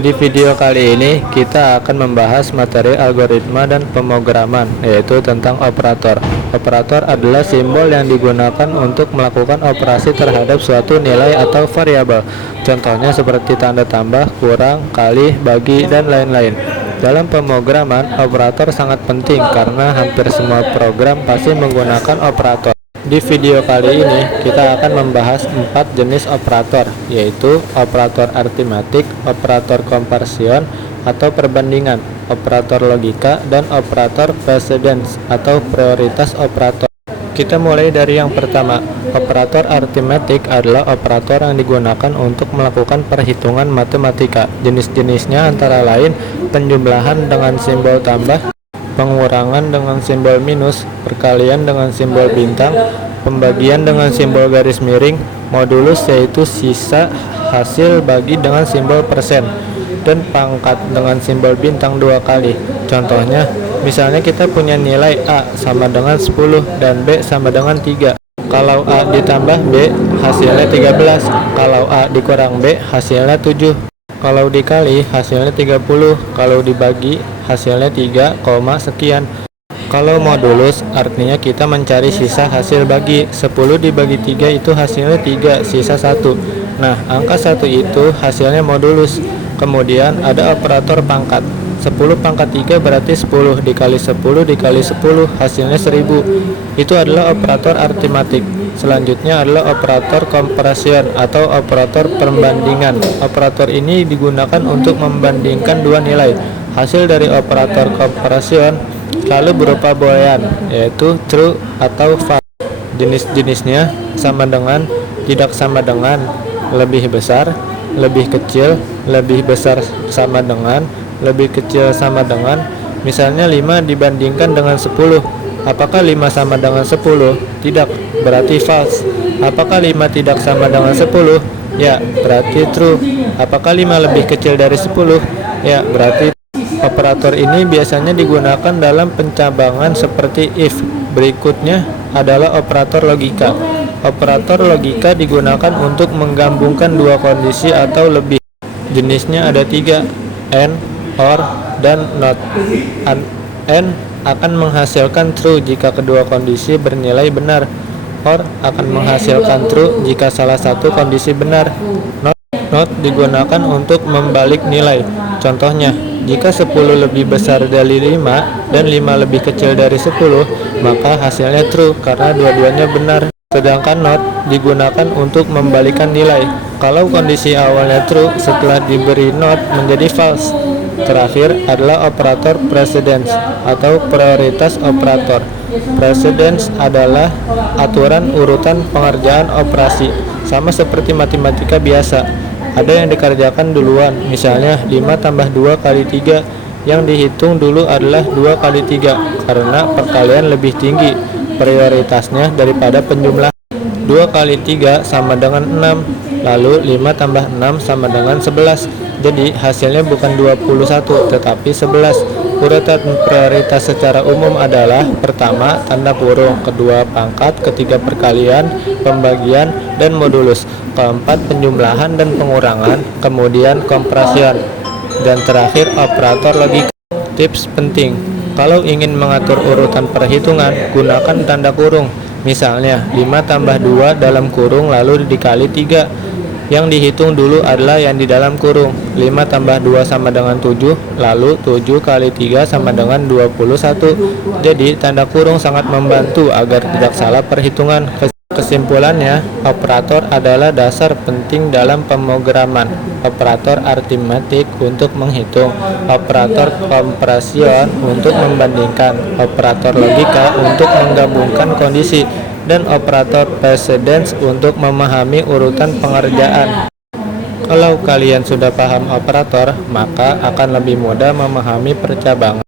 Di video kali ini kita akan membahas materi algoritma dan pemrograman, yaitu tentang operator. Operator adalah simbol yang digunakan untuk melakukan operasi terhadap suatu nilai atau variabel. Contohnya seperti tanda tambah, kurang, kali, bagi, dan lain-lain. Dalam pemrograman, operator sangat penting karena hampir semua program pasti menggunakan operator. Di video kali ini kita akan membahas 4 jenis operator, yaitu operator aritmatik, operator komparsion atau perbandingan, operator logika, dan operator precedence atau prioritas operator. Kita mulai dari yang pertama. Operator aritmatik adalah operator yang digunakan untuk melakukan perhitungan matematika. Jenis-jenisnya antara lain penjumlahan dengan simbol tambah, pengurangan dengan simbol minus, perkalian dengan simbol bintang, pembagian dengan simbol garis miring, modulus yaitu sisa hasil bagi dengan simbol persen, dan pangkat dengan simbol bintang 2 kali. Contohnya, misalnya kita punya nilai A sama dengan 10 dan B sama dengan 3. Kalau A ditambah B hasilnya 13, kalau A dikurang B hasilnya 7. Kalau dikali hasilnya 30, kalau dibagi hasilnya 3, sekian. Kalau modulus artinya kita mencari sisa hasil bagi. 10 dibagi 3 itu hasilnya 3, sisa 1. Nah, angka 1 itu hasilnya modulus. Kemudian ada operator pangkat. 10 pangkat 3 berarti 10 dikali 10 dikali 10 hasilnya 1000. Itu adalah operator aritmatik. Selanjutnya adalah operator komparsion atau operator perbandingan. Operator ini digunakan untuk membandingkan dua nilai. Hasil dari operator komparsion selalu berupa boolean, yaitu true atau false. Jenis-jenisnya sama dengan, tidak sama dengan, lebih besar, lebih kecil, lebih besar sama dengan, lebih kecil sama dengan. Misalnya 5 dibandingkan dengan 10. Apakah 5 sama dengan 10? Tidak, berarti false. Apakah 5 tidak sama dengan 10? Ya, berarti true. Apakah 5 lebih kecil dari 10? Ya, berarti. Operator ini biasanya digunakan dalam pencabangan seperti if. Berikutnya adalah operator logika. Operator logika digunakan untuk menggabungkan dua kondisi atau lebih. Jenisnya ada 3, and, or, dan not. And akan menghasilkan true jika kedua kondisi bernilai benar. Or akan menghasilkan true jika salah satu kondisi benar. Not digunakan untuk membalik nilai. Contohnya, jika 10 lebih besar dari 5 dan 5 lebih kecil dari 10, maka hasilnya true karena dua-duanya benar. Sedangkan not digunakan untuk membalikan nilai. Kalau kondisi awalnya true, setelah diberi not menjadi false. Terakhir adalah operator precedence atau prioritas operator. Precedence adalah aturan urutan pengerjaan operasi, sama seperti matematika biasa. Ada yang dikerjakan duluan, misalnya 5 tambah 2 kali 3. Yang dihitung dulu adalah 2 kali 3 karena perkalian lebih tinggi prioritasnya daripada penjumlahan. 2 kali 3 sama dengan 6, lalu 5 tambah 6 sama dengan 11. Jadi hasilnya bukan 21 tetapi 11. Urutan prioritas secara umum adalah pertama tanda kurung, kedua pangkat, ketiga perkalian, pembagian, dan modulus, keempat penjumlahan dan pengurangan, kemudian komparsion, dan terakhir operator logika. Tips penting: kalau ingin mengatur urutan perhitungan, gunakan tanda kurung. Misalnya 5 tambah 2 dalam kurung lalu dikali 3. Yang dihitung dulu adalah yang di dalam kurung. 5 tambah 2 sama dengan 7, lalu 7 kali 3 sama dengan 21. Jadi tanda kurung sangat membantu agar tidak salah perhitungan. Kesimpulannya, operator adalah dasar penting dalam pemrograman. Operator aritmatik untuk menghitung, operator komparsion untuk membandingkan, operator logika untuk menggabungkan kondisi, dan operator precedence untuk memahami urutan pengerjaan. Kalau kalian sudah paham operator, maka akan lebih mudah memahami percabangan.